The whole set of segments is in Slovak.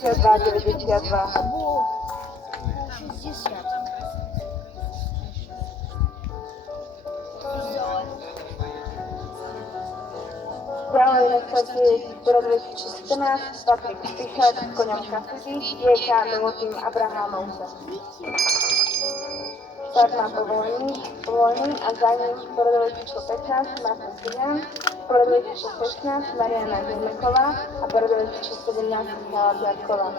92. Albo 60. Ďalej na starte je skoro 2014, Patrik Spišák s koňom Cassidy, JK Milotým Abrahamovca. Start má povolený a za ním poradové číslo 15 Martin Kyňan, poradové číslo 16 Mariana Hirmeková a poradové číslo 17 Michala Piatková.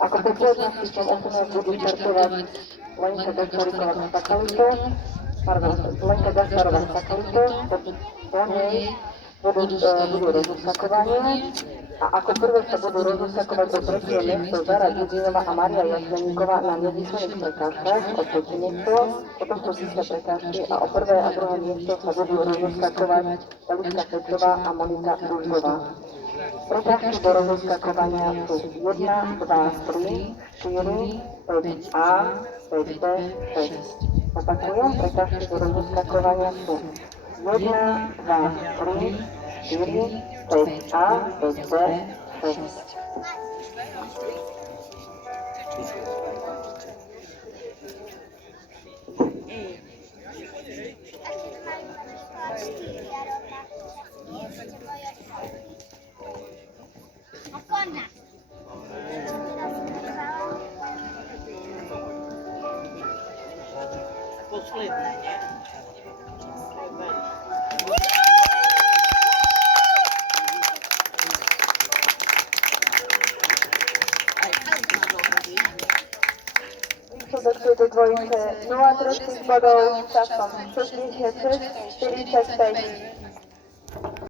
Ako posledná systém 18 budú štartovať Lenka Gašaríková z Sakalito, Lenka Gašarová z Sakalito, po nej budú rozoskakovanie a ako prvé sa budú rozoskakovať do tretie miesto Zara Dudinová a Maria Jasleníková na nevyslaných prekážkach o tretie miesto, potom sú síce prekážky a o prvé a druhé miesto sa budú rozoskakovať Eliška Petrová a Monika Dúžová. Prekážky do rozoskakovania sú 1, 2, 3, 4, 5A, 5B, 6. Opakujem, prekážky do rozoskakovania sú 1, 2, 3, 4, 5A, 5B, 6. Posledné, nie? Výsledok tejto dvojice 0 trestných bodov časom 66, 45.